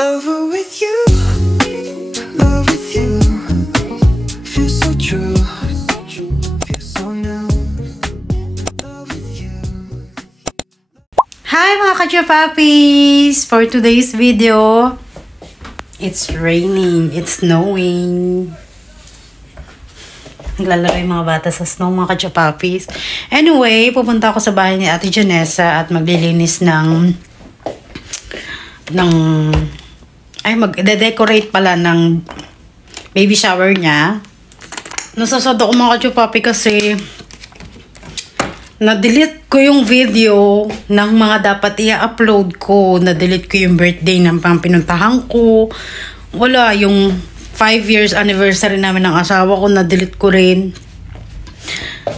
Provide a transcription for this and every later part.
Lover with you, love with you. Feels so true, feels so new. Love with you. Hi mga ka-chupapis! For today's video, it's raining, it's snowing. Naglalaro yung mga bata sa snow mga ka-chupapis. Anyway, pupunta ako sa bahay ni Ate Janessa at maglilinis magde-decorate pala ng baby shower niya. Nasasad ako mga ka-chupapi kasi na-delete ko yung video ng mga dapat i-upload ko. Na-delete ko yung birthday ng pinuntahan ko. Wala, yung 5 years anniversary namin ng asawa ko, na-delete ko rin.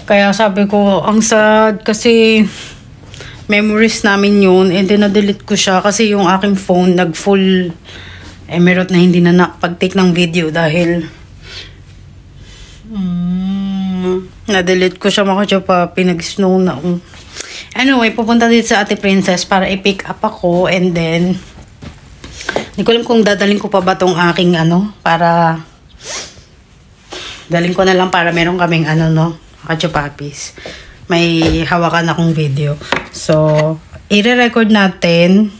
Kaya sabi ko, ang sad kasi memories namin yun. And then na-delete ko siya kasi yung aking phone nag-full emerald na hindi na nakapag-take ng video dahil na-delete ko siya mga ka-chupapi, nag-snow na. Anyway, pupunta dito sa Ate Princess para i-pick up ako and then hindi ko alam kung dadaling ko pa ba tong aking para daling ko na lang para meron kaming ka-chupapis. May hawakan akong video. So, i-record natin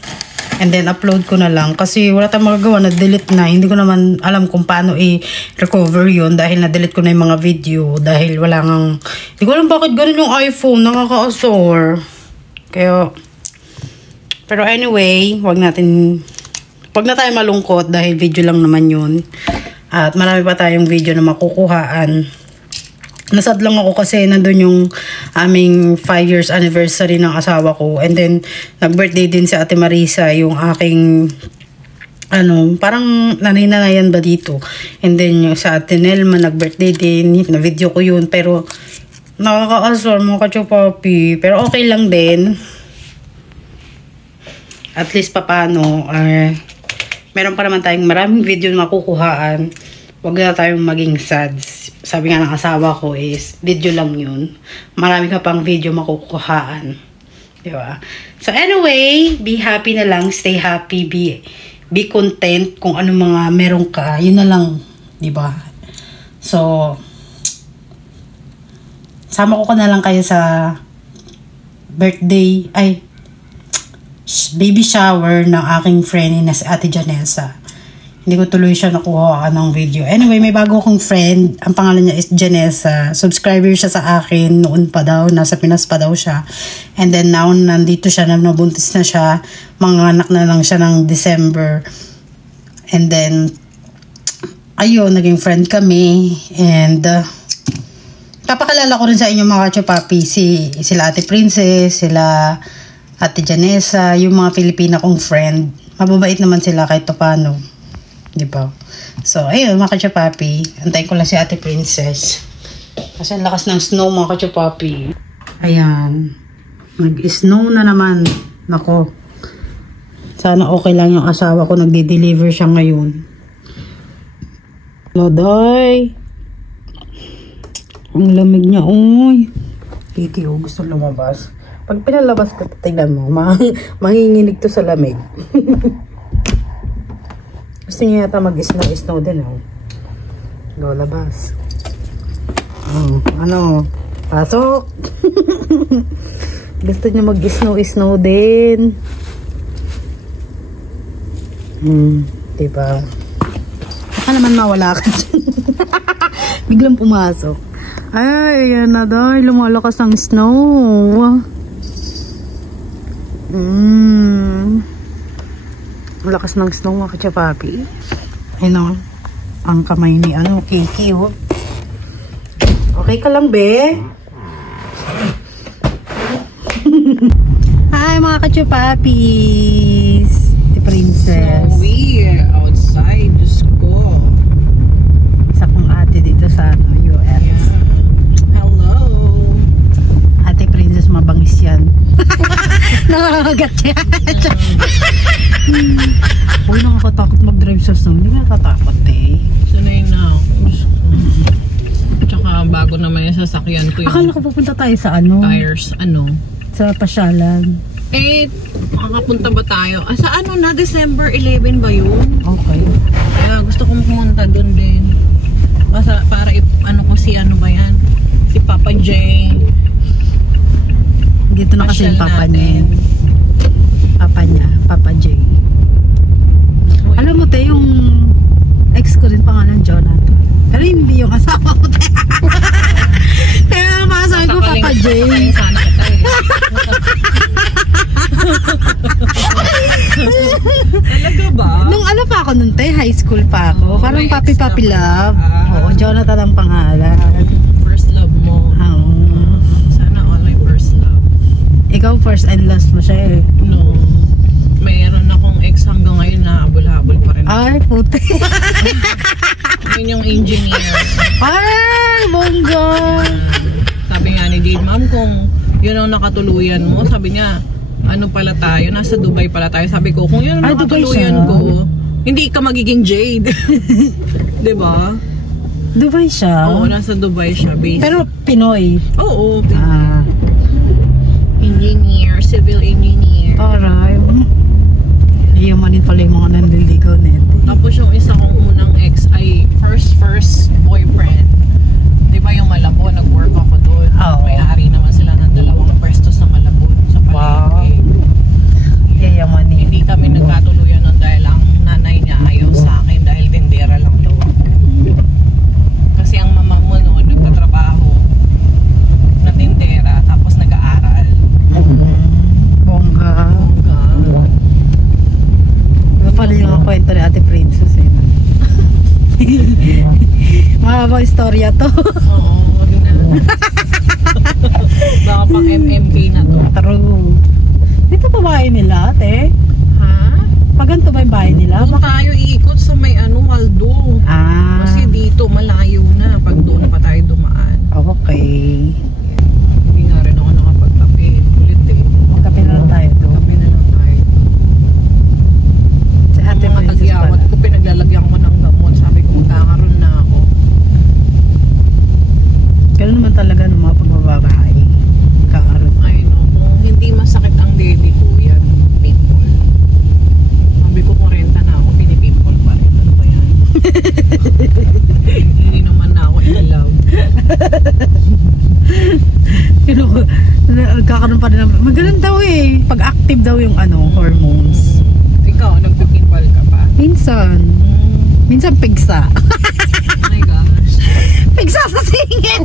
and then upload ko na lang kasi wala tayong magagawa, na-delete na. Hindi ko naman alam kung paano i-recover yun dahil na-delete ko na yung mga video dahil wala ngang, hindi ko alam bakit ganun yung iPhone, nakaka-asor. Kaya, pero anyway, wag na tayo malungkot dahil video lang naman yun. At marami pa tayong video na makukuhaan. Nasad lang ako kasi nandun yung aming 5 years anniversary ng asawa ko. And then, nag-birthday din si Ate Marisa, yung aking, parang nanay-nanayan ba dito. And then, yung sa Ate Nelma, nag-birthday din. Na-video ko yun. Pero, nakaka-asar mga ka-chupapi. Pero okay lang din. At least papano, meron pa naman tayong maraming video na makukuhaan. Huwag na tayong maging sad. Sabi nga ng asawa ko is, video lang yun. Marami ka pang video makukuhaan. Diba? So anyway, be happy na lang. Stay happy. Be content kung ano mga meron ka. Yun na lang. Diba? So, sama ko na lang kayo sa birthday, baby shower ng aking friend na si Ate Janessa. Hindi ko tuloy siya nakuha ng video. Anyway, may bago akong friend. Ang pangalan niya is Janessa. Subscriber siya sa akin. Noon pa daw. Nasa Pinas pa daw siya. And then now, nandito siya. Nabuntis na siya. Manganak na lang siya ng December. And then, ayun, naging friend kami. And, papakalala ko rin sa inyo mga ka-chupapi. Sila Ate Princess, sila Ate Janessa, yung mga Pilipina kong friend. Mababait naman sila kahit paano. Diba? So, ayun mga ka-chupapi. Antayin ko lang si Ate Princess. Kasi ang lakas ng snow mga ka-chupapi. Ayan. Nag-snow na naman. Nako. Sana okay lang yung asawa ko. Nagde-deliver siya ngayon. Loday. Ang lamig niya. Uy. Kiki, gusto lumabas. Pag pinalabas ko, tignan mo. Manginginig to sa lamig. Gusto niya yata mag-snow din, Lolabas. Pasok. Gusto niya mag-snow din. Diba? Baka naman mawala ka dyan. Biglang pumasok. Ay, ayan na daw. Lumalakas ang snow. Ang lakas ng snow mga ka-chupapi. Ayun ang kamay ni Kiki. Okay ka lang, be? Hi mga ka-chupapis. The Princess. Snowy outside the school. Isa kong ate dito sa US. Yeah. Hello. Ate Princess, mabangis yan. Nakakagat yan. Uy, nakakatakot mag-drive sa snow. Hindi ka natatakot Sanay na ako. Tsaka bago naman yung sasakyan ko yung akala ko pupunta tayo sa tires, sa pasyalan. Makakapunta ba tayo? Sa ano na? December 11 ba yun? Okay. Kaya gusto kong pumunta doon din. Para ano ko si ano ba yan? Si Papa J. Dito na kasi yung papa niya. Papa J. Alam mo, te, yung ex ko rin pangalan Jonathan. Pero hindi yung asawa ko, te. Kaya masasabi ko Papa J. Sana kita eh. Talaga ba? Nung ano pa ako nun, te, high school pa ako. Parang may Papi ex ka Papi pa. Love. Oo, Jonathan ang pangalan. First love mo. Sana all my first love. Ikaw first and last mo siya eh. No. Mayroon akong ex hanggang ngayon na habol-habol pa rin. Ay, puti. Yun yung engineer. Ay, bongga. Sabi nga ni Jade, ma'am, kung yun ang nakatuluyan mo, sabi niya, ano pala tayo, nasa Dubai pala tayo. Sabi ko, kung yun ang nakatuluyan ko, hindi ka magiging Jade. Diba? Dubai siya? Oo, nasa Dubai siya. Based. Pero Pinoy? Oo, Ah. engineer, civil engineer. Taray. Iyamanin pala yung mga nanliligaw nito. Tapos yung isa kong unang ex ay first boyfriend. Di ba yung Malabon, nag-work ako doon. Oo. May-ari naman sila ng 2 pwesto sa Malabon, sa palengke. Iyamanin. Hindi kami nagkatuluyan nun dahil ang nanay niya ayaw sa akin dahil tindera lang daw ako. Kasi ang mama mo noon nagtatrabaho na tindera tapos nag-aaral. Bongga. Ano pala yung kwento ni Ate Princess eh. Mahabang istorya to. Oo, wag na. Baka pang MMK na to. True. Dito pa bahay nila, ate? Ha? Pag ganito ba yung bahay nila? Doon tayo iikot sa may Waldo. Ah. Kasi dito malayo na pag doon pa tayo dumaan. Okay. Hindi nga rin ako nakapagkape. Ulit eh. Magkape na lang tayo doon. Kape na lang tayo. Si Ate Ang mga Princess tagyawat pala. ko, pinaglalagyan ko ng gamot. Sabi ko magkakaroon na ako. Ganun naman talaga ng mga pagbababae. Kakaroon. Ay no, kung hindi masakit ang baby ko, yan, pimple. Sabi ko 40 na ako, pinipimple pa rin. Ano ba yan? Hindi naman na ako in love. Pero kakaroon pa rin ng... Magaling daw eh. Pag active daw yung hormones. Ikaw, nagpipimple ka pa? Minsan. Minsan pigsa. Oh my gosh. Pigsa sa singit!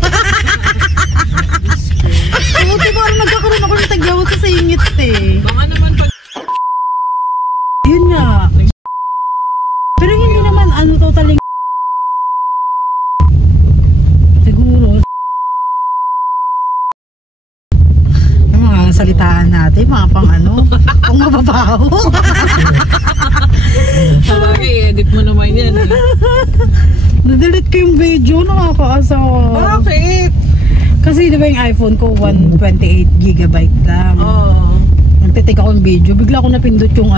Buti ba nagkakaroon ako ng tagyawat sa singit eh. Baka naman pag... Yun nga. Pero hindi naman totally siguro yung mga salitaan natin, mga pang pang mababaho. Sabagay, edit mo naman yan. Na-delete ko yung video, nakakaasawa. Bakit? Kasi diba yung iPhone ko 128GB lang. Oh. Nagtitik ako ng video, bigla ako napindot yung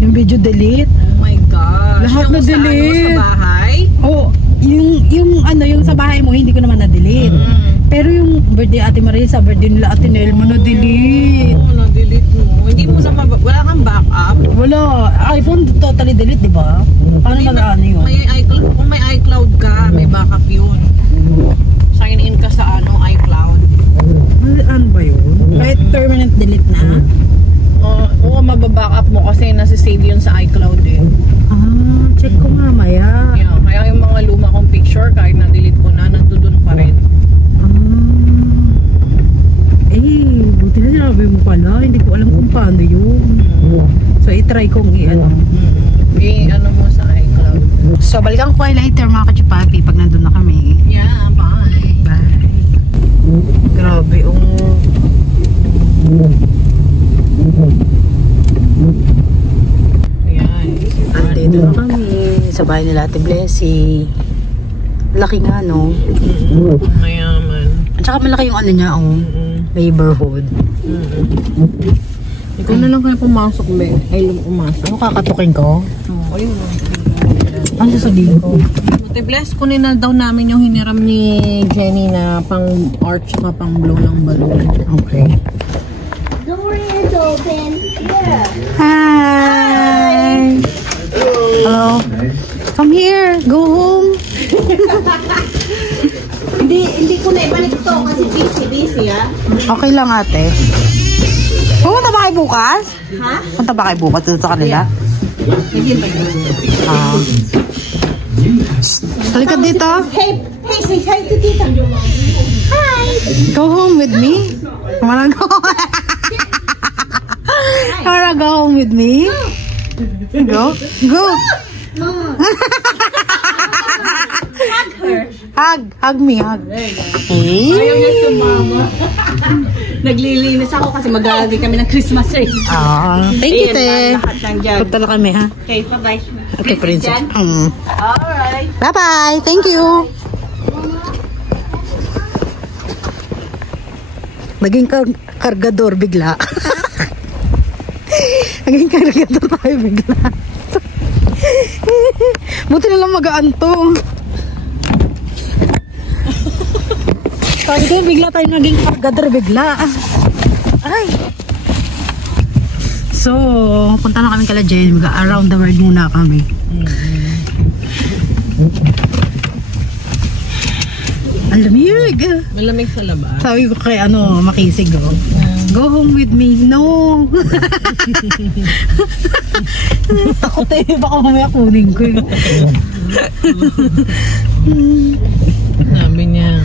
yung video delete. Oh my gosh. Lahat Yung na-delete. Sa bahay? Oh, yung sa bahay mo hindi ko naman na-delete. Pero yung birthday Ate Marisa, birthday nila Ate Nelma na-delete. Oo, na-delete mo. Hindi mo na wala kang backup? Wala, iPhone totally delete, di ba? Paano mag-ano yun? May iCloud, kung may iCloud ka, may backup yun. Sign in ka sa iCloud. Ano ba yun? Kahit permanent delete na? Oo, mababackup mo kasi nasa-save yun sa iCloud eh. Ah, check ko mamaya. Yeah, kaya yung mga luma kong picture, kahit na-delete ko na, nandun pa rin. Buti na sinabi mo pala. Hindi ko alam kung paano yun. So, i-try kong Ano mo sa iCloud. So, balikan ko kayo later mga kachupapi pag nandun na kami. Yeah, bye. Bye. Grabe, Ayan. Andito na kami sa bahay nila Ate Blessy. Laki nga, no? Mayaman. At saka malaki yung niya, neighborhood. Ikaw na lang kayo pumasok, be. Ay, pumasok. Ano kakatukin ko? Oo, ayun. Ano sasabihin ko? Ate Bless, kunin na daw namin yung hiniram ni Jenny na pang art tsaka pang blow ng balloon. Okay. Door is open. Hi. Hello. Come here. Go home. Hindi ko na ibalik to kasi busy Okay lang, ate. Pumunta ba kayo bukas? Ha? Punta ba kayo bukas dito sa kanila? Halika dito. Hey, say hi to tita. Hi. Go home with me. Wanna go? Wanna go home with me? Go. Go. Hug me, hug. Hey. Ayaw niya sumama. Naglilinis ako kasi maglalagay kami ng Christmas tree. Thank you, te. Lahat lang dyan. Punta na kami, ha? Okay, bye-bye. Okay, princess. Alright. Bye-bye. Thank you. Naging kargador bigla. Naging kargador tayo bigla. Buti na lang magaan to. Sabi ko, bigla tayo naging kargador bigla. Ay. So, punta na kami kala Jen. Around the world muna kami. Ang lamig. Malamig sa labas. Sabi ko kay makisig oh. Go home with me. No. Takot eh. Baka mamaya kunin ko eh. Sabi niya,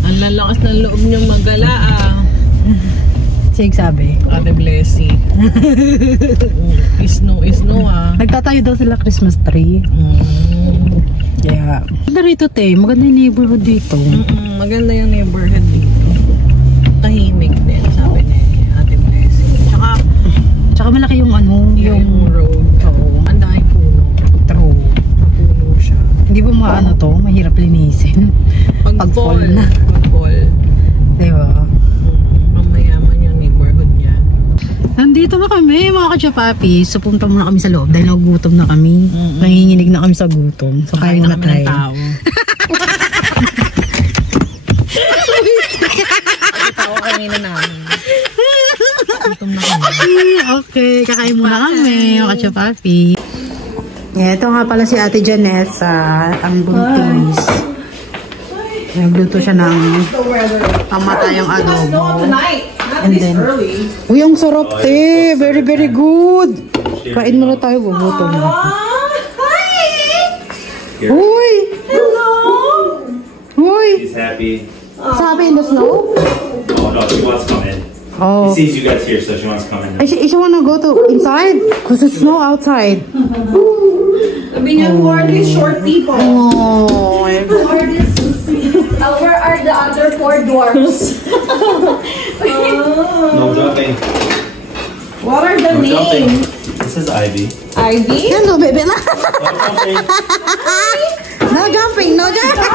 ang lalakas ng loob niyong magala Sig sabi. Ate Blessy. Is no Nagtatayo daw sila Christmas tree. Yeah. Maganda rito te. Maganda yung neighborhood dito. Maganda yung neighborhood dito. Tahimik din, sabi ni Ate Blessy. Tsaka malaki yung yung road. Oo. Ang daming puno. True. Puno siya. Hindi ba mahirap linisin? Pag fall na. Pag fall. Diba? Ang mayaman yung neighborhood niya. Nandito na kami mga ka-Chapapi. So punta muna kami sa loob dahil nagugutom na kami. Nanginginig na kami sa gutom. So kaya muna tayo. Tao. Tao kanina namin. Gutom na kami. Okay, kakain muna kami mga ka-Chapapi. Yeah, ito nga pala si Ate Janessa, ang buntis. Nagluto siya ng pamatayang adobo. And then, uy, ang sarap te. Very, very good. Kain muna tayo, bubuto na. Uy! Hello! Uy! He's happy. Sabi in the snow? Oh no, she wants to come in. Oh. He sees you guys here, so she wants to come in. She wanna go to inside? Because it's snow outside. Sabi niya, who are these short people? Oh. Where are the other 4 dwarfs? No jumping. What are the No jumping. names? This is Ivy. Ivy? Hello, baby. No jumping. No jumping, no jumping.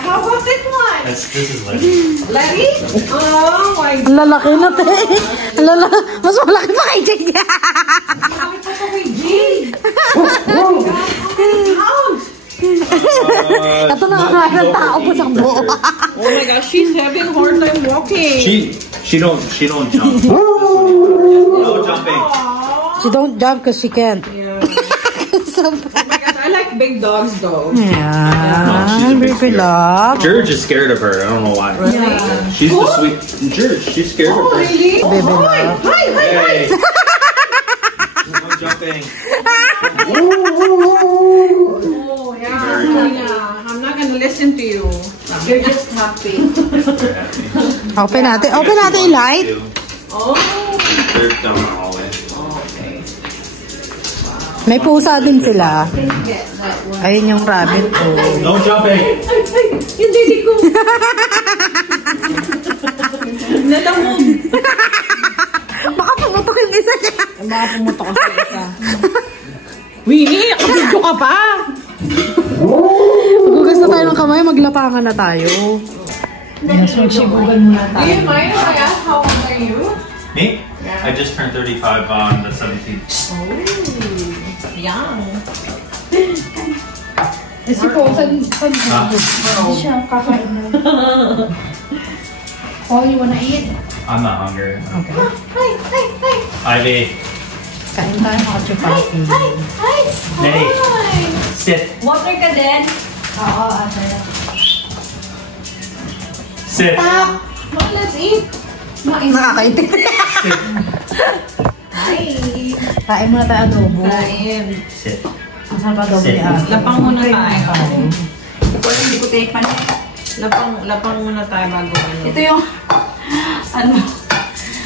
How about this one? This is Letty. Letty? Oh my God. Lalaki na te. Mas malaki pa kay Jake. Ito na ang tao po sa buo. Oh my gosh, she's having a hard time walking. She don't jump. No jumping. She don't jump because she can't. Oh my gosh, I like big dogs though. Yeah, baby love. George is scared of her. I don't know why. She's the sweet George. She's scared of her. Really? Baby love. Hey. No jumping. Oh yeah, I'm not gonna listen to you. You're just happy. Open natin yung light. Oh. They're down the hallway. May pusa din sila. Ayun yung rabbit ko. No jumping. Yung didi ko. Nalamog. Baka pumutok yung isa niya. Baka pumutok ka sa isa. Winnie, nakabidyo ka pa. Magugas na tayo ng kamay, maglapangan na tayo. Yes, magsigugan muna Do you mind if I ask how old are you? Me? I just turned 35 on the 17th. Young. Si po, saan Huh? siya kakain na? Oh, you wanna eat? I'm not hungry. Okay. Ivy, Kain tayo mga chupapi. Nay, sit. Water ka din? Oo, ate. Sit. Well, let's eat. Nakakaitin. Hi. Kain muna tayo adobo. Kain. Sit. Masarap adobo Sit. ni ate. Lapang muna tayo. Hindi ko take pa na. Lapang muna tayo bago ano. Ito yung, ano,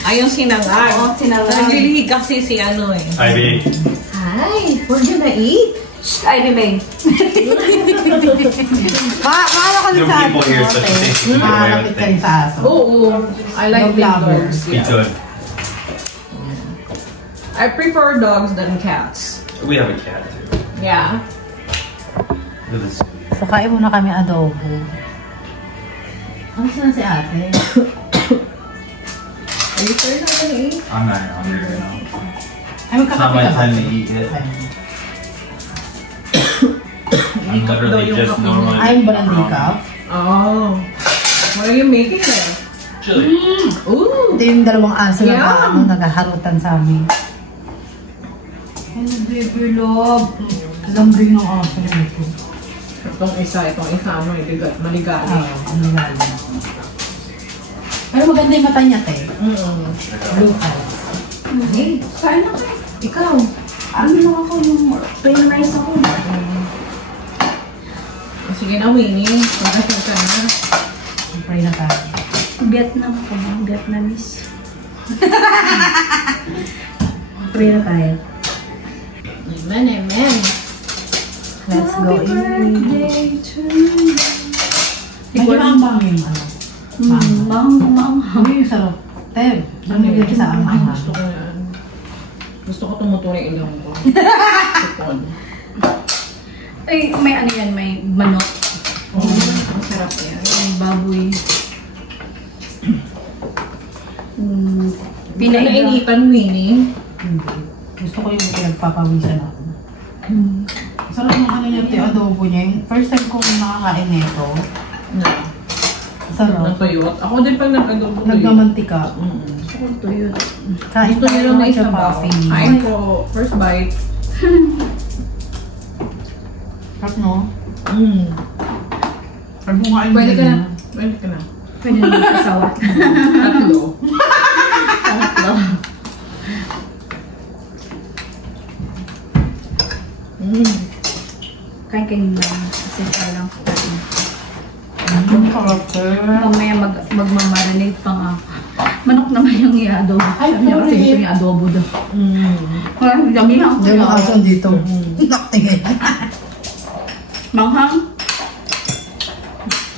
Ay, yung sinangag. Oo, sinangag. Naglilihi kasi si ano eh. Ivy. hi, we're gonna eat. Ay, babe. Mahala ka rin Yung sa people aso. here such a thing. You get away Mahalapit with ka rin things. sa aso. Oo. I like Dog big lovers. dogs. Be good. I prefer dogs than cats. We have a cat too. Yeah. Look at this. So, kain muna kami adobo. Ano saan si ate? Are you sure not gonna eat? I'm not hungry right now. Ay, It's not magkakape my ka time ba? to eat yet. Ay, I'm literally just normally. Ayaw ba ng decaf? Oh. What are you making there? Chili. Ooh. Ito yung dalawang aso na Yeah. naghaharutan sa amin. Hello, baby love. Lambing ng aso na ito. Itong isa, ano, maligali. Ano lalo. Pero maganda yung mata niya, te. Blue eyes. Hey, kain na kayo. Ikaw. Ano lang ako yung painize ako. Sige na, Winnie. Pagkasal ka na. Pray na tayo. Vietnam ako ba? Vietnamese. Pray na tayo. Amen, amen. Let's go in. Birthday to you. Medyo maambang yung ano. Maanghang. Ano yung sarap? Te, namigay ka sa amang. Gusto ko yan. Gusto ko tumutuloy ilang ko. Tukod. Ay, may ano yan, may manok. Ang sarap yan. May baboy. Pinainitan, Winnie. Hindi. Gusto ko yung pinagpapawisan ako. Sarap ng ano niya, te, adobo niya. Yung first time kong nakakain nito. Sarap. Natuyot. Ako din pag nag-adobo tuyot. Nagmamantika. Ako to yun. Kain Gusto nyo tayo lang na mga isa ba? chupapi. Kain ko. First bite. Sarap, no? Sarap mo nga yung Pwede ka na. ganyan. Pwede ka na. Pwede na magkasawa. Tatlo. Tatlo. Kain kayo lang. Kasi parang kain. Ang sarap, sir. Mamaya magmamarinate pa nga. Manok naman yung i-adobo. Ay, Sabi niya kasi sorry. gusto niya adobo daw. Parang dami lang. Hindi yung aso dito. Nakatingin. Manghang?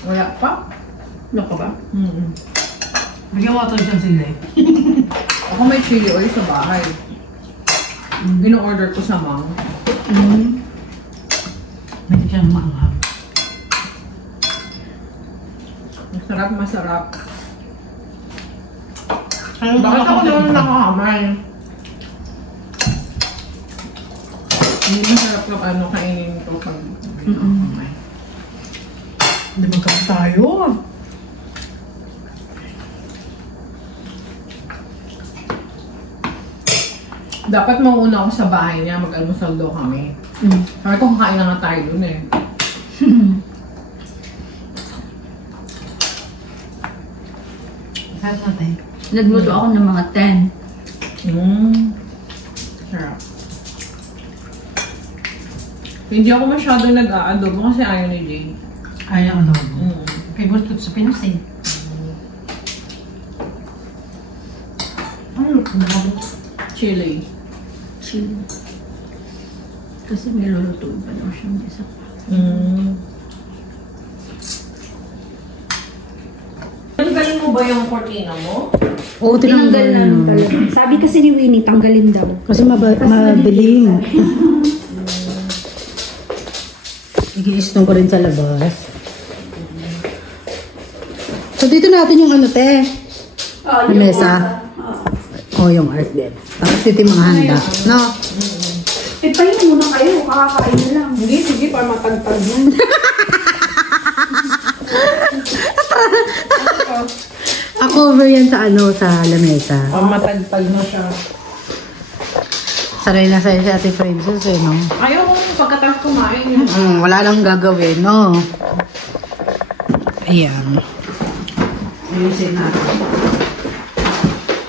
Wala pa? Wala ka ba? Bigyan mo ito isang sili. Ako may chili oil sa bahay. Gino-order ko sa mom. Hindi siyang maanghang. Masarap, masarap. Ayun, Bakit ako naman nakakamay? Hindi masarap na ano kainin ko pag nakakamay. Hindi magkakaroon tayo. Dapat mauna ako sa bahay niya, mag-almusal daw kami. Sabi ko, kakain na nga tayo dun eh. Sarap natin. Nagluto ako ng mga 10. Sarap. Hindi ako masyado nag-aadobo kasi ayaw ni Jade. Ayaw ang adobo. Favorite food sa Pinas eh. Ano? Chili. Chili. Kasi may luluto pa daw siyang isa pa. Tanggalin mo ba yung cortina mo? Oo, Tinanggal namin talaga. Sabi kasi ni Winnie, tanggalin daw. Kasi mabiling. Igi-snow ko rin sa labas. So, dito natin yung ano, te. Oh, Yung mesa. O, yung art din. Tapos dito yung mga handa. No? Papayin muna kayo, kakakain na lang. Hindi, sige, para matagtag yan. Naka-cover yan sa ano, sa lamesa. Matagpag na siya. Sanay na sa'yo si Ate Princess eh, no? Ayaw ko pagkatapos kumain yun. Wala nang gagawin, no? Ayan. Ayusin natin.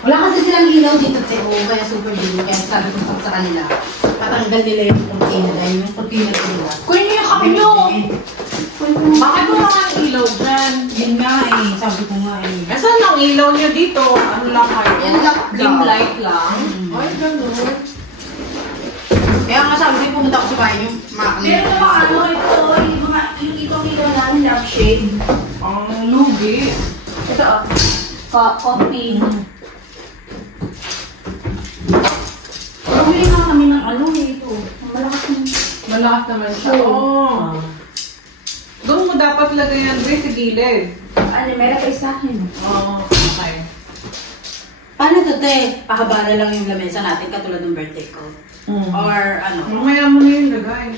Wala kasi silang ilaw dito, Teo. Kaya super dito. Kaya sabi ko sa kanila, patanggal nila yung cortina. Dahil yung cortina nila. Kunin niyo yung kape nyo! Bakit wala kang ilaw dyan? Yun nga eh. Sabi ko nga eh. Nasaan ang ilaw niyo dito? Ano lang kayo? Yan lang. Dim light lang? Ay, gano'n. Kaya nga sabi ko, pumunta ko sa bahay yung makina. Pero naman ano ito, yung itong ilaw namin lampshade. Ang lugi. Ito, coffee. Bumili nga kami ng ano ito. Malakas ng... Malakas naman siya. Oo. Doon mo dapat lagay yan, Grace, sa gilid. Ano, meron pa sa akin. Oo, okay. Paano ito, Te? Pahaba na lang yung lamesa natin katulad ng birthday ko. Or ano? Mamaya mo na yung lagay.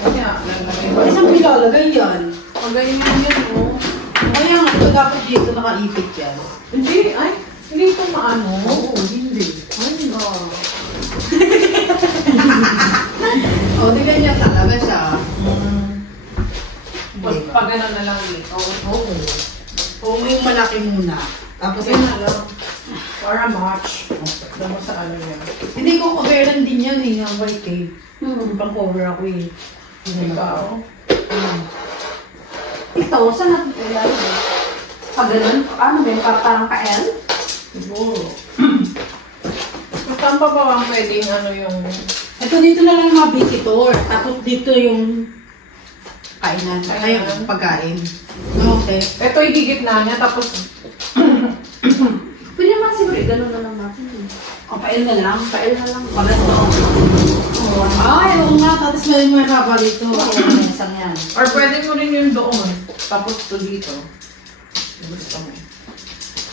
Kasi lagay. Isang nilalagay yan. Pag ganyan yan, oh. Kaya nga, ito dapat dito nakaipit yan. Hindi, ay, hindi ito maano. Oo, hindi. Ay, no. O, di ganyan talaga siya. Pag gano'n na lang dito. Oo. Kung yung malaki muna. Tapos Kasi na lang. Para match. Alam mo sa ano yan. hindi ko coveran din yan eh, yung white eh. Pang cover ako eh. Ikaw. Ito, saan natin ito ilalagay? Pag ganun, ano ba yun? Parang ka-L? Siguro. Saan pa ba ang pwedeng ano yung... Ito dito na lang yung mga visitor. Tapos dito yung kainan. Ay, yung pagkain. Okay. Ito igigit na niya, tapos... Pwede naman siguro, gano'n na lang natin. O, pail na lang. Pa-L na lang. Pag ito. Ay, oo nga. Tapos may kaba dito. Isang yan. Or pwede mo rin yung doon. Tapos to dito. Gusto mo.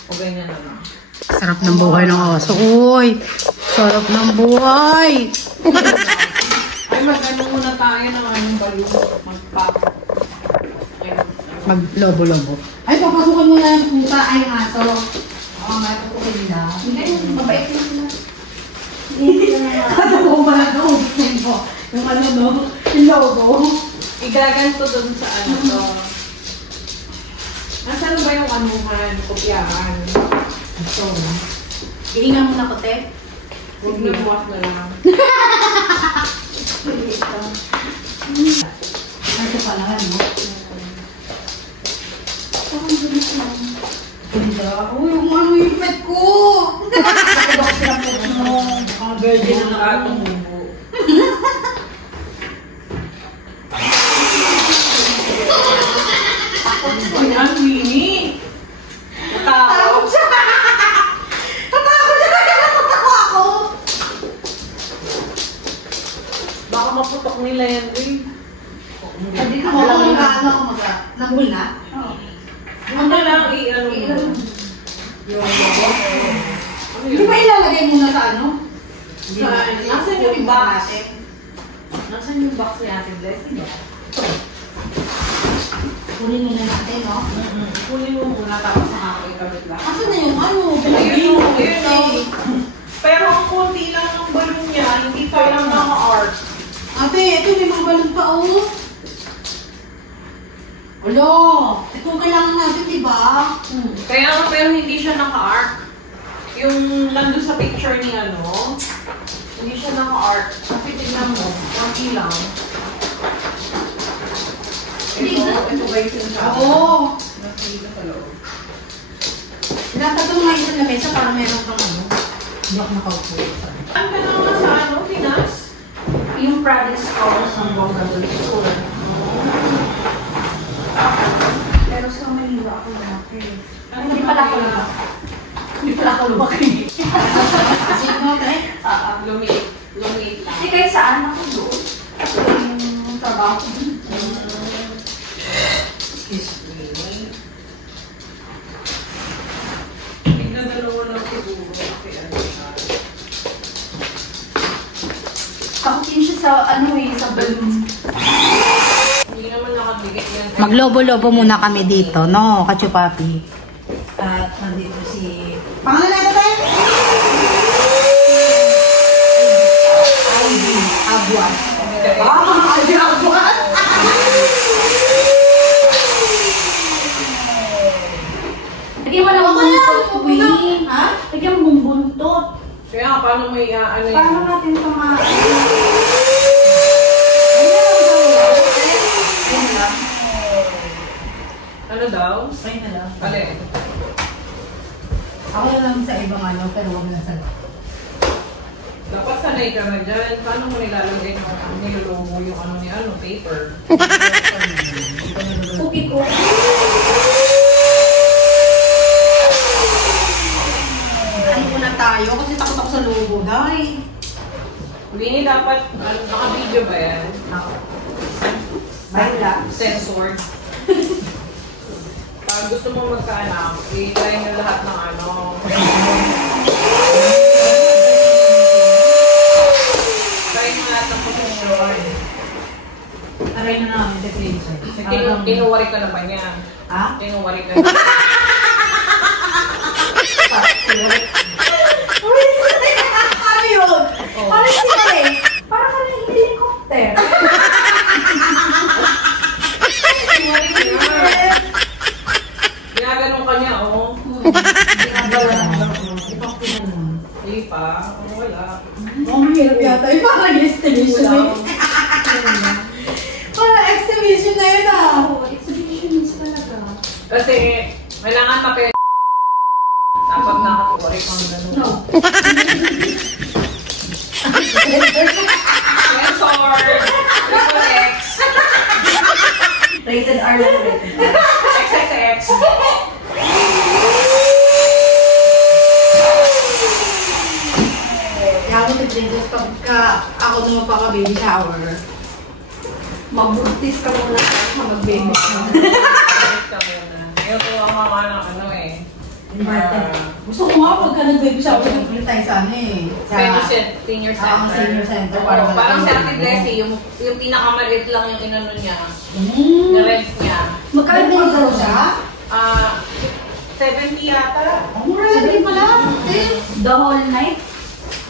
O ganyan na lang. Sarap ng buhay ng aso. Uy! Sarap ng buhay! Ay, mag-ano muna tayo ng anong balon. Mag-pack. Mag-lobo-lobo. Ay, papasukan mo na yung puta. Ay, yung aso. Oo, matutukin nila. Hindi, mabait na sila. Ano ko ba doon? Yung ano, no? Yung logo. Igaganto doon sa ano to. Nasaan ba yung anuhan? Kopyahan? Ito. Iingan mo na ko, te. Huwag na buwas na lang. Ito pala, no? Parang bilis lang. Ganda. Uy, yung ano yung pet ko! Ang virgin na atong bubo. Ay, ang Winnie! Natakot siya! Baka maputok nila yan, eh. Hindi ka lang yung ano ako mag nabul na? Ano lang, i-ano mo. Hindi ba ilalagay muna sa ano? Nasaan yung box? Nasaan yung box ni Ate Bless? Kunin muna natin, no? Kunin mo muna tapos nakakikabit lang. Asan na yung ano? Ayun o, ayun o. Pero ang konti lang ng balon niya, hindi pa lang naka-art. Ate, ito may mga balon pa, oh. Alo, ito kailangan natin, di ba? Kaya nga, pero hindi siya naka-art. Yung nandun sa picture ni ano, hindi siya naka-art. Kasi tignan mo, konti lang. Ito ba yung sinasabi? Oo. Nakikita sa loob. Dapat ito mga isang lamesa para meron kang ano. Hindi ako nakaupo. Ang ka naman sa ano, Pinas? Yung province scholars ng Bongga School. Pero sa Manila ako lumaki. Hindi pala ako lumaki. Hindi pala ako lumaki. Kasi mo, te? Lumit lang. Hindi kahit saan ako doon. Yung trabaho ko doon. Excuse me. Nagdadalawa lang siguro. Kasi ano siya. Takutin siya sa ano eh, sa balloon. Hindi naman nakabigay yan. Maglobo-lobo muna kami dito, no? Kachupapi. At ano, dito si... Pangalan natin tayo? Ivy Aguas. Ivy Aguas! Lagyan mo ng buntot, Queen. Ha? Lagyan mo ng buntot. Kaya paano may ano Paano yun? natin ito ma... Ano daw? Ay na lang. Alin? Ako na lang sa ibang ano, pero huwag na sa... Dapat sanay ka na dyan. Paano mo nilalagay nilulungo yung ano ni ano, paper? Cookie ko. Ano muna tayo? Kasi takot ako sa logo, dahil. Hindi dapat, ano, naka-video ba yan? Wala. Censored. Pag gusto mo magkaanak, i-try nyo lahat ng ano. Try mo lahat ng posisyon. Aray na namin, definition. Kinuwari ka na ba niya? Ha? Kinuwari ka na. Ano yun? Oh. Parang sila eh. Parang kami helicopter. Kinuwari ka na. Ginaganon ka niya, oh. Hindi pa. Wala. Oh, mahirap yata. Yung parang exhibition na yun. Parang exhibition na yun ah. Exhibitionist talaga. Kasi, kailangan papel. Dapat nakatuwari kang gano'n. No. Sensor! Triple X! Rated R lang rated. XXX! Kaya ako si Princess pagka ako na magpaka-baby shower. Magbuntis ka muna sa mag-baby shower. Ka muna. Ngayon ko ang mga ano eh. Gusto ko nga pagka nag-baby shower, nag-print tayo sa ano eh. Senior Ah, center. senior center. Oo, Para parang si malaki Ate Desi, yung pinakamaliit lang yung inano niya. Mm. Yung-rent niya. Magkano daw siya? 70 yata. Ang mura lang din pala. The whole night?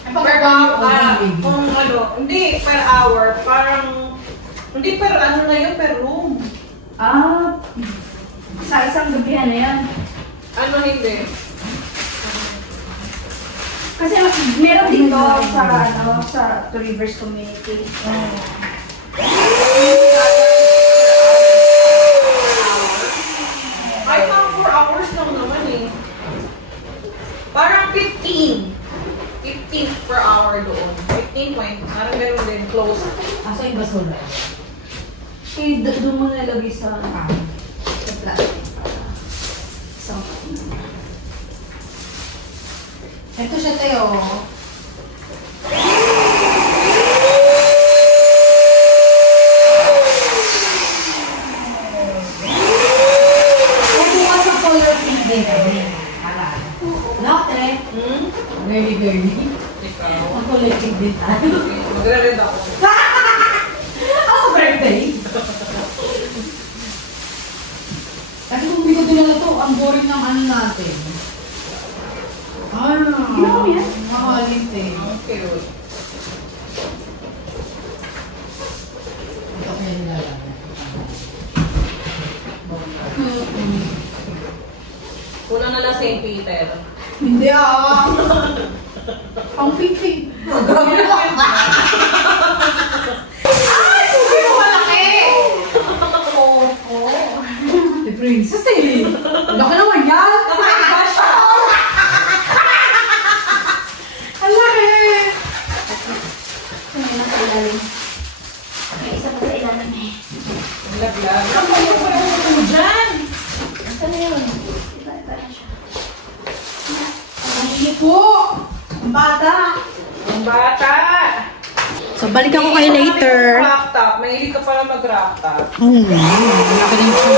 Per hour, kung ano, hindi per hour, parang, hindi per ano na yun, per room. Ah, sa isang gabihan na yan. Ano hindi? Kasi meron dito sa ano sa Two Rivers Community. Ay, mga 4 hours lang naman eh. Parang 15. 15 per hour doon. 15 point. Parang ganun din. Close. Asa yung basura? Eh, doon mo nalagay sa plastic. So, Ito siya tayo. Kung bukas ang color pink din kami. Kala. Lotte. Very, very. Ikaw. Ang color pink din tayo. Magre-read ako. Ako birthday. Kasi kung hindi ko dinala to, ang boring ng ano natin. Ginawa mo yan? Makalit eh. Okay, Ruth. Ito kaya nilalagay. Una na lang St. Peter. Hindi ah. Pang pink-pink. Ay! Sugi mo malaki! The princess eh. Laki naman yan. Ang laki! yun lang sa ilalim. May isa pa sa ilalim eh. Laglag. Ang laki ko na ito dyan. Saan na yun? Iba na siya. Ang laki po. Ang bata. Ang bata! So, balikan ko kayo later. Crop top. Mahilig ka pala mag-crop top. Laki na ito.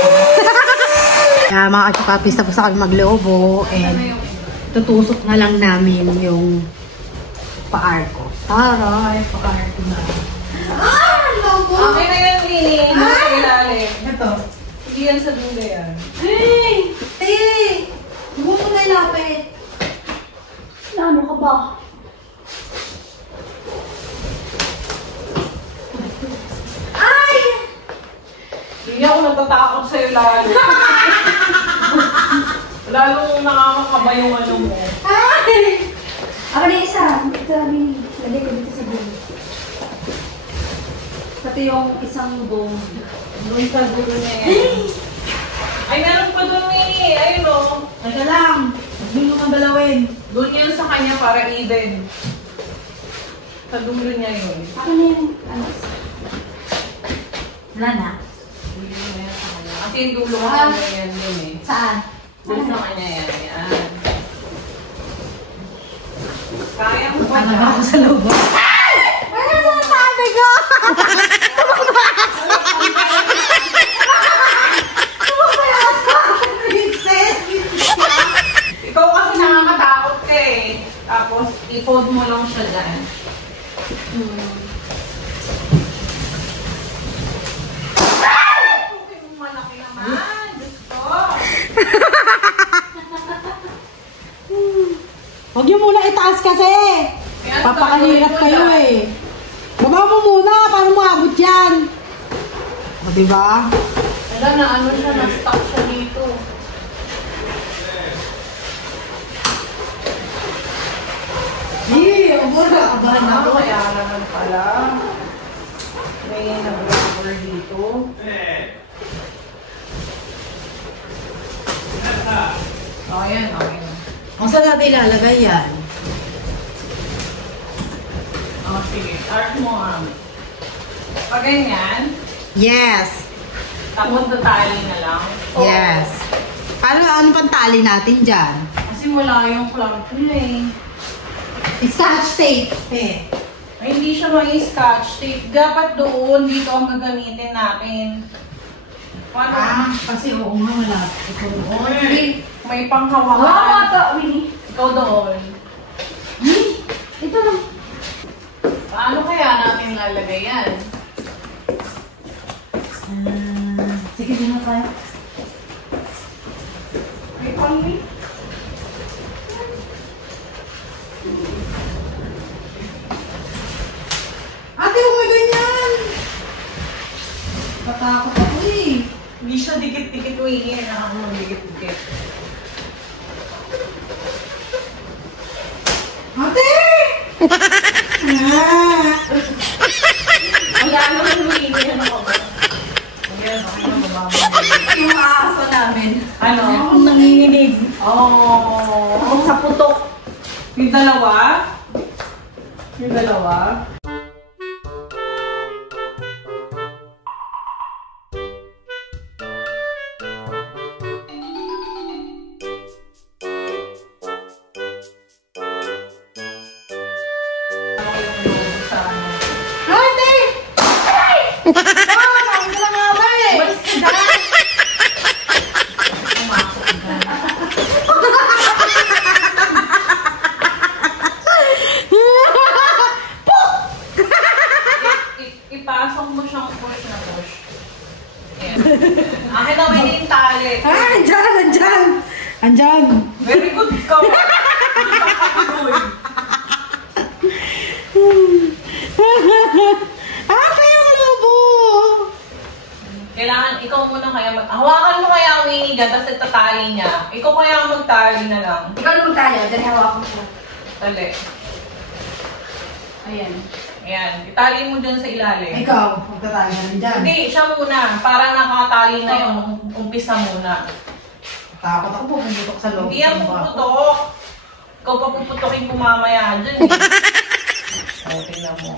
Kaya mga kachukapis, tapos na kami magloobo. And tutusok na lang namin yung paar ko. Taray, paar ko na. Ah! Logo! Okay na yan, Lini. Sa ilalim. Ito. Hindi yan sa dulo yan. Hey! Hey! Huwag mo na lapit. Ano ka ba? Ay! Hindi ako natatakot sa'yo lalo. Lalong nakakakaba yung ano mo. Ay! Ako na isa. Ito, lagay ko dito sa bulo. Pati yung isang buong. Doon sa dulo na yan. Ay, meron pa doon eh. Ayun o. Teka lang. Hindi mo kang dalawin. Doon yan sa kanya para even. Sa dulo niya yun. Ako na yung ano. Wala na? Dulo na yan sa kanya. Kasi yung dulo ko sa kanya yan yun eh. Saan? Doon sa kanya yan. Yan. Kaya mo ba? Ano ba ako sa loob? Ano na sabi ko? Ikaw kasi nakakatakot ka eh. Tapos, i-fold mo lang siya dyan. Okay, malaki naman. Diyos ko. Huwag niyo muna itaas kasi. Papakalirat kayo eh. Baba mo muna. Paano maabot yan? O, diba? Wala na, ano siya, na-stuck siya dito. Eh, umura. Abahan na ako. Kaya naman pala. May nag-rubber dito. Oh, yan, okay. Kung saan natin ilalagay yan? Oh, sige. Start mo, pag ganyan, Yes. tapos tatali na lang. Yes. Ano pang tali natin dyan? Kasi wala yung clamp niya eh. Scotch tape. Eh. Ay, hindi siya may scotch tape. Dapat doon, dito ang gagamitin natin. Paano? Kasi oo nga wala. Ito Oy, may Wala panghawakan. ito, Winnie. Ikaw doon. Ito lang. Paano kaya natin lalagay yan? Sige, din na tayo. May pang-mi? Ate, huwag mo ganyan! Patakot ako eh. Hindi siya dikit-dikit wingin. Ako dikit-dikit. Ate! Wala naman wingin. Ano ka ba? Ayan, okay na mababa. Yung aso namin. Ano? Akong nanginginig. Oh. Ako sa putok. Yung dalawa? Yung dalawa? Ate! Sabi ka lang nga ba eh! Ipasok mo siyang push na push. Ayan. Akin na may yung tali. Ah, andyan, andyan! Andyan! Very good ka. Ate, ang lobo! Kailangan ikaw muna kaya hawakan mo kaya ang winnie dyan, tapos itatali niya. Ikaw kaya ang magtali na lang. Ikaw naman tayo. Dali hawakan ko. Tali. Ayan. Ayan. Itali mo dyan sa ilalim. Ikaw, magtatali ka rin dyan. Hindi, siya muna. Para nakatali na yung umpisa muna. Takot ako, puputok sa loob. Hindi yan puputok. Ikaw pa puputokin ko mamaya dyan. O, tingnan mo.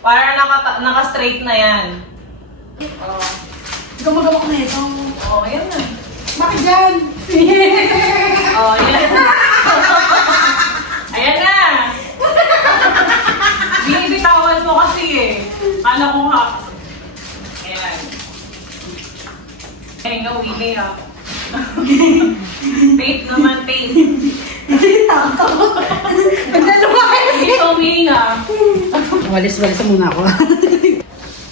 Para naka-straight na yan. O, Ikaw magawa ko na ito. o ayan na. Bakit dyan? O, ayan na. Ayan na. Binibitawan mo kasi eh. Kala ko ha. Ayan. Ayan nga, Willie ha. Tape naman, tape. Ito, Willie ha. Walis-walis muna ako.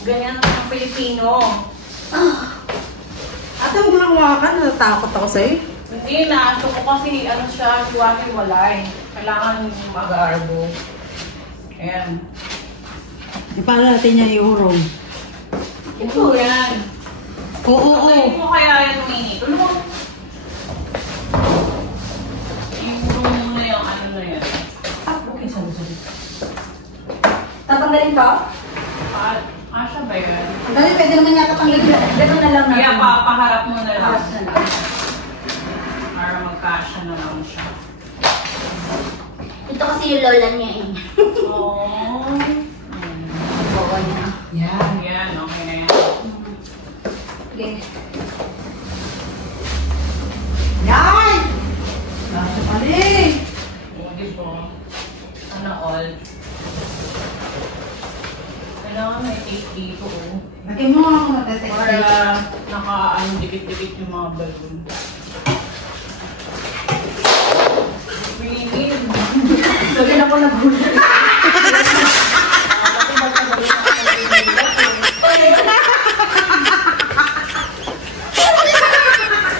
Ganyan ang Pilipino. Ate, huwag mo nang hawakan. Natatakot ako sa'yo. Hindi na. So ko kasi ano siya, huwagin walay. Kailangan mag-arbo. Ayan. Paano natin niya iurong? Ito yan. Oo. Hindi mo kaya yan umingi. Tulong. Iurong mo na yung ano na yan. Okay, sorry. Tatanggalin ka? Asya ba yan? Dali, pwede naman yata tanggalin. Gano'n na lang Kaya natin. paharap mo na lang. Paras na lang. Para magkasya na lang siya. Ito kasi yung lola niya eh. Oh. Bawa niya. Yan. Yan, okay na yan. Okay. Yan! Nasa pali! O, di ba? Sana all. Kailangan may tape dito, oh. Lagyan mo ako natetext. Para naka-ano, dikit-dikit yung mga balloon. Really? Lagyan ako nag-gulat.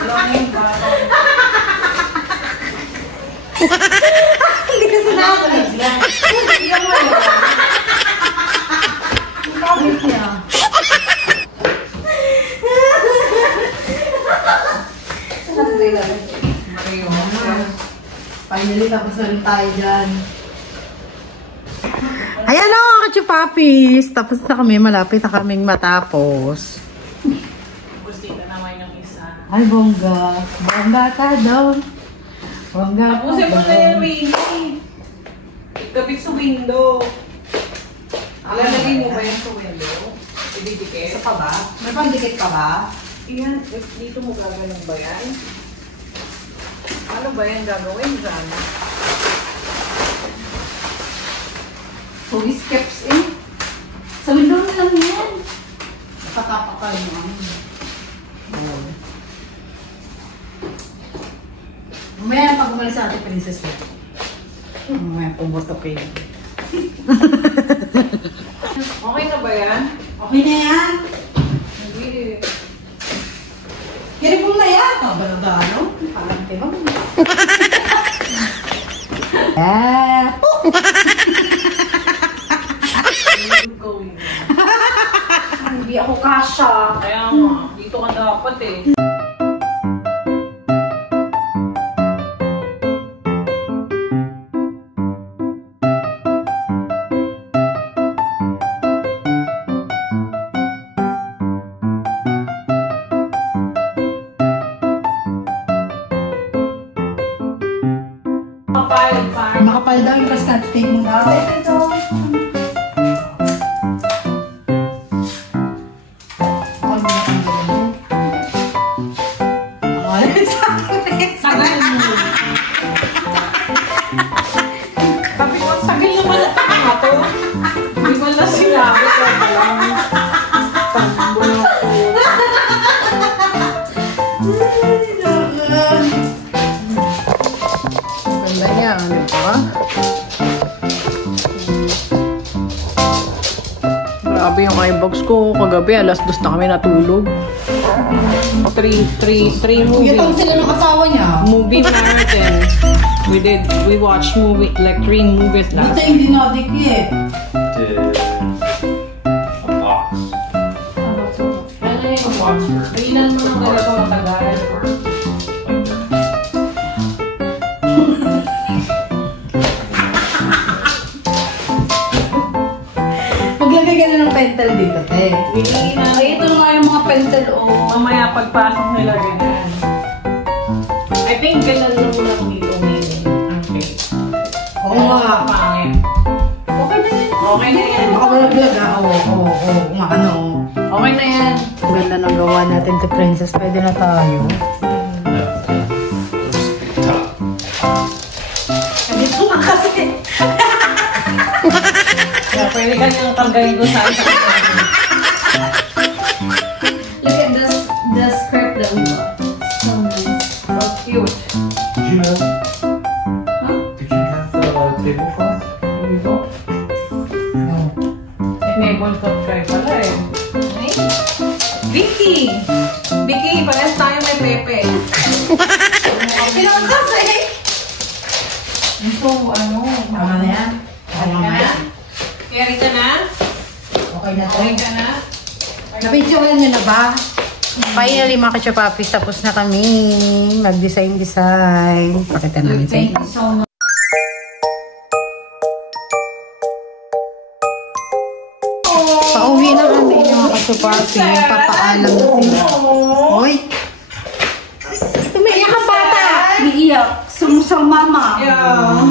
Longing ba? Hindi kasi nakasalag na. Tingnan mo yun. Ang kabit niya. Finally, tapos na rin tayo dyan. Ayan o, kachupapis. Tapos na kami, malapit na kaming matapos. Busita naman yung isa. Ay, bongga. Bongga ka daw. Bongga ka Tapusin mo na daw. yung window. Ikabit sa window. Lalagay mo ba yan sa window? Ididikit? Isa pa ba? May pandikit pa ba? Iyan, dito mo gagawin ba yan? Ano ba yan gagawin dyan? Holy steps eh. Sa window na lang yan. Nakatapakal mo ano. Mamaya pag umalis sa ating princess eh. Mamaya pumotok eh. Okay na ba yan? Okay na yan. Hindi. Kaya po na yan. Kabalagano. Parang tibang. Ah. Going. Hindi ako kasha. Kaya nga, dito ka dapat eh. Makapal daw yung kaskat tape mo daw. Sabi ko, sabi naman na tama to. Hindi mo na sinabi ko lang. Tambo na po. Ganda niya, di ba? Grabe yung eyebags ko. Kagabi, alas 2 na kami natulog. 3 movie. Yung sila ng asawa niya. Movie marathon. We watched movie, like 3 movies last. Dito hindi nadikit. Did a box. Ano yung watch? Ilan mo nang ganito matagal? Maglagay ka na ng pentel dito, te. Hindi na. Ay, ito nga yung mga pencil o. Mamaya pagpasok nila ganyan. I think ganun lang lang dito ngayon. Okay. Oo nga. Pangit. Okay na yun. Okay na yan. Baka malaglag ah. Oo, nga ano. Okay na yan. Ang ganda ng gawa natin to Princess. Pwede na tayo. Dito nga kasi. Kaya pwede ka niyang tanggalin ko sa akin. Look at the skirt that we got. So nice. So cute. Did you know? Did you have the tablecloth when we bought? Enable subscribe pala eh. Vicky! Vicky, parehas tayo may pepe. Pinangkas eh. Ito, ano? Tama na yan. Okay na na? Carry ka na? Okay na to. Okay ka na? Nabidyoan nyo na ba? Finally, mga ka-chupapis, tapos na kami mag-design. Pakita namin sa inyo. So much. Pauwi na kami mga ka-chupapis. Papaalam na sila. Hoy! Tumiyak ang bata! Iiyak. Sumusang mama. Yeah.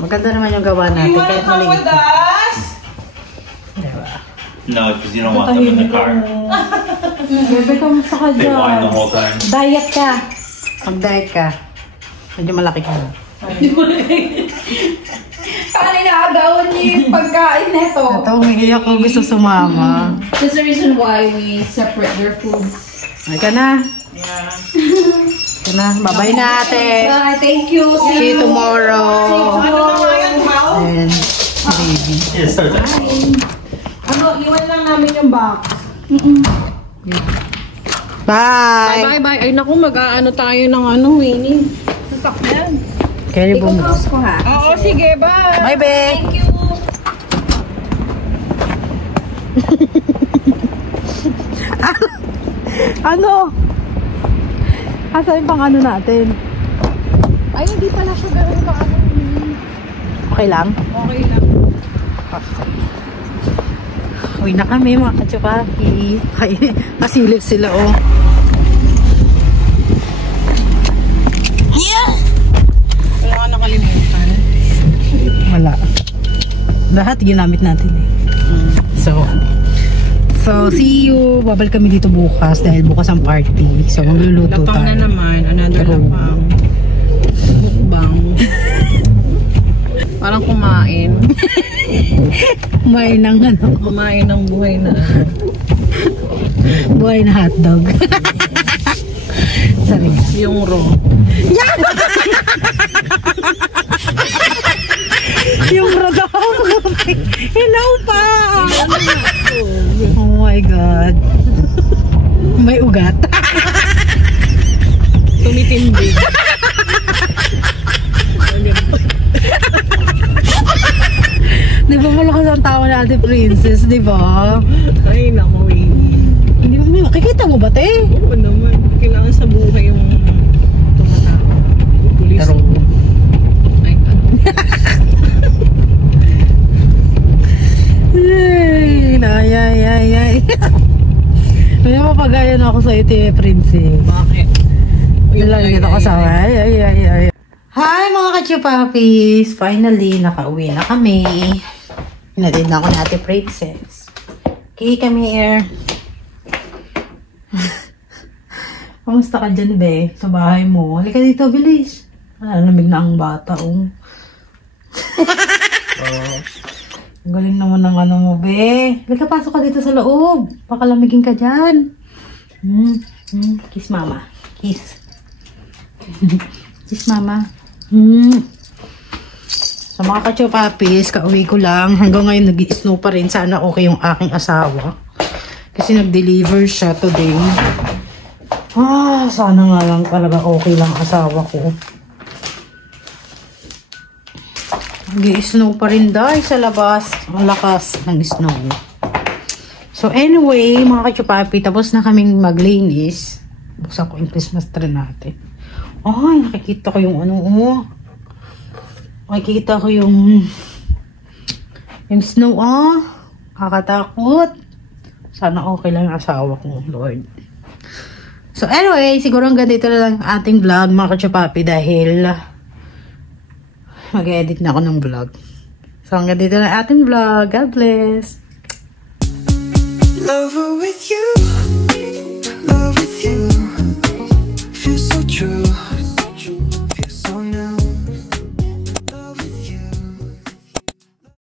Maganda naman yung gawa natin. You wanna Kahit come maliit. with us? Diba? No, because you don't want them in the car. Bebe, kamusta ka They whine the dyan? whole time. Diet ka. Mag-diet ka. Medyo malaki ka na. Paano inaagawan niyo yung pagkain neto? Ito, umiiyak ko gusto sumama. That's the reason why we separate their foods. Ay ka na. Yeah. Ito na. Bye-bye na ate. Bye, thank you. See you tomorrow. Ano na nga yan, Mau? And baby. It starts at Ano, iwan lang namin yung box. Bye! Bye. Ay, naku, mag-aano tayo ng ano, Winnie. Sasakyan. Carry bumos. Ko ha. Oo, sige, bye. Bye, be! Thank you. Ano? Asa yung pang ano natin? Ay, hindi pala siya gano'n pa ano. Okay lang? Okay lang. Uwi na kami mga katsupaki. Ay, masilip sila oh. Wala ka nakalimutan. Wala. Lahat ginamit natin eh. So, see you. Babalik kami dito bukas dahil bukas ang party. So, magluluto Lapang na tayo. naman. Another True. lapang. Mukbang. Parang kumain. Kumain ng ano? Kumain ng buhay na ano. Buhay na hotdog. Sorry. Yung raw. Yung rodaw. Hello pa! Oh my God. May ugat. Tumitindig. Di ba malakas ang tawa na Ate Princess, di ba? Ay, naku, Winnie. Hindi mo makikita mo ba, te? Oo naman. Kailangan sa buhay yung tumatawa. Pulis. Pero, Ay, ano. ay. May mapagaya na ako sa ite, Princess. Bakit? Lagi kita kasama. Ay. Hi mga ka-chupapis! Finally, nakauwi na kami. Hinatid na ako ni Ate Princess. Okay, come here. Kamusta ka dyan, be? Sa bahay mo. Halika dito, bilis. Lamig na ang bata, oh. Ang galing naman ng ano mo, be. Halika, pasok ka dito sa loob. Pakalamigin ka dyan. Kiss mama. Kiss. Kiss mama. Sa mga ka-chupapis, kauwi ko lang. Hanggang ngayon nag-i-snow pa rin. Sana okay yung aking asawa. Kasi nag-deliver siya today. Sana nga lang talaga okay lang asawa ko. Nag-i-snow pa rin dahil sa labas. Ang lakas ng snow. So anyway, mga ka-chupapi, tapos na kaming maglinis. Buksan ko yung Christmas tree natin. Ay, nakikita ko yung ano, oh. Nakikita ko yung snow, Kakatakot. Sana okay lang ang asawa ko, Lord. So anyway, siguro hanggang dito na lang ating vlog, mga ka-chupapi, dahil mag-edit na ako ng vlog. So hanggang dito na ating vlog. God bless. Lover with you, love